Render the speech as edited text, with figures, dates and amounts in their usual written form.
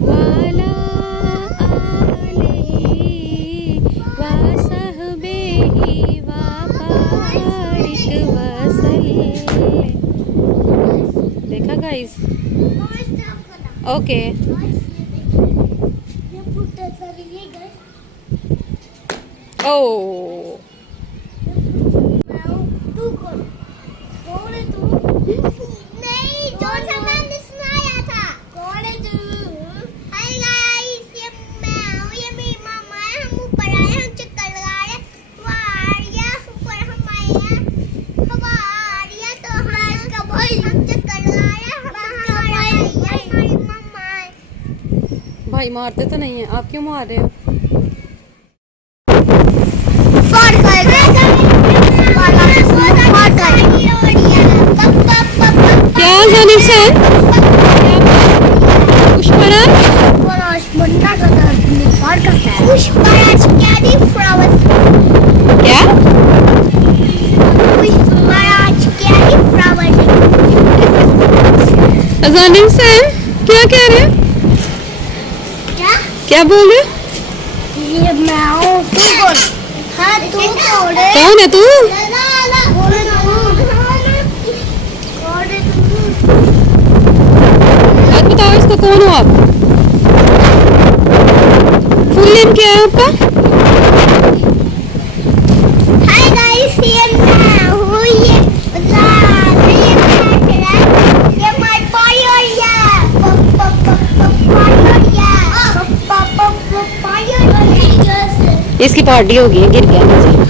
वाला वाला आले वासहबे ही वापारिक वसले। देखा गाइस? ओके ओ नहीं, जो सा मैंने सुनाया था। कौन है तू? हाय गाइस, ये मैं हूँ, ये मेरी मामा है। हम ऊपर आए, हम चक्कर लगा रहे। वहाँ आ रही है, ऊपर हम आए हैं। हवा आ रही है तो हम चक्कर लगा रहे हैं। हमारी मामा है। भाई मारते तो नहीं है, आप क्यों मार रहे हो? क्या जानिब से पुष्पराज क्या जानिब से क्या कह रहे हैं? क्या बोल रहे? ये मैं हूँ, तू कौन? हाँ, तू कौन है? कौन है तू? बात बताओ, इसको कौन हो आप? फुल नेम क्या है आपका? हाय गाइस, ये मैं हूँ, ये माय पायोरिया। इसकी पार्टी होगी, गिर गया नीचे।